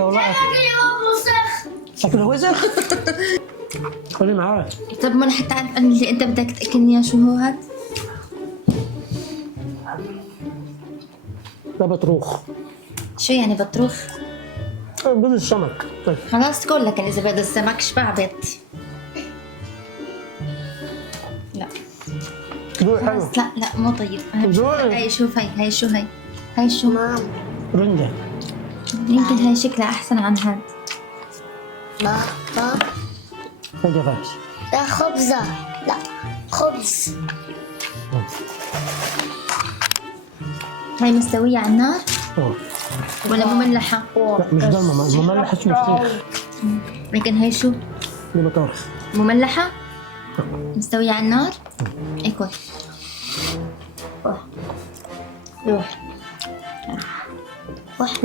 رنجة والله. شكله وسخ. خليه معاك. طب ما انا حتى عارف ان اللي انت بدك تاكلني اياه شو هو هاد؟ ده بطروخ. شو يعني بطروخ؟ بيض السمك. طيب. خلاص تقول لك اذا بيض السمك شبعبت. لا دوق حلو. خلاص لا مو طيب. دوقي. هاي شوف هاي شو هاي شو؟ رنجة. يمكن هاي شكلها احسن عن هاد. بابا رنجة فارس. لا خبزة، لا خبز. هاي مستوية على النار اه. ولا مملحة؟ لا مش ده مملح اسمه فسيخ. لكن هاي شو؟ دي بطارخ. مملحة؟ مستوية على النار؟ اكل. روح.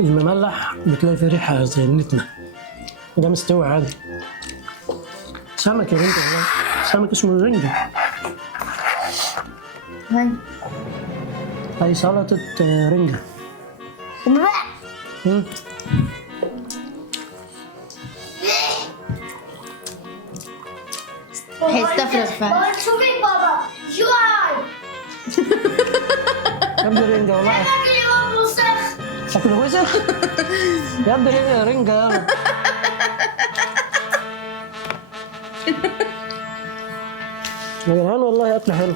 المملح بتلاقي فيه ريحة زي النتنة. ده مستوي عادي. سمك يا رنجة والله. سمك اسمه رنجة. هاي سلطة رنجة. هي استفرغ فعلا. شوفي بابا جوعان. يا ابني رنجة والله. شكله وسخ. يا ابني رنجة. يا جدعان والله أكل حلو.